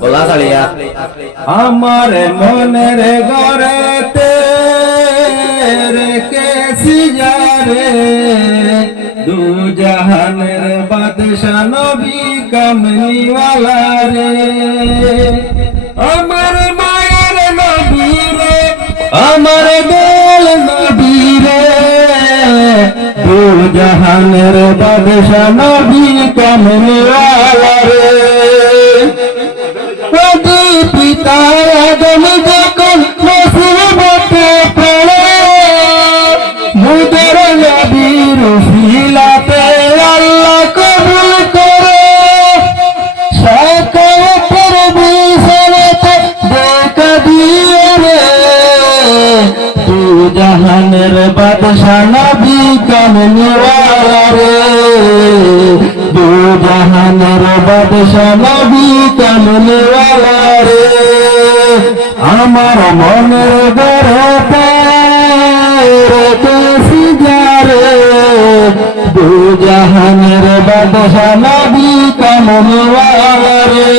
বলা ছাড়িয়া আমার মনের ঘরেতে রেখেছি যারে দু জাহানের বাদশা নবী কামলিওয়ালা রে আমার মায়ের নবী রে আমার দোল নবী রে দু জাহানের বাদশা নবী কামলিওয়ালা রে পিতা আদম যখন মুসিবতে পড়ে মুদের নবীর উসিলাতে আল্লাহ কবুল করে সাকাওয়াতের বিছানাতে দেখা দিয়ে রে দু জাহানের বাদশা নবী কামলিওয়ালা রে দু জাহানের বাদশা নবী কামলিওয়ালা রে আমার মনের ঘরেতে রেখেছি যারে দু জাহানের বাদশা নবী কামলিওয়ালা রে।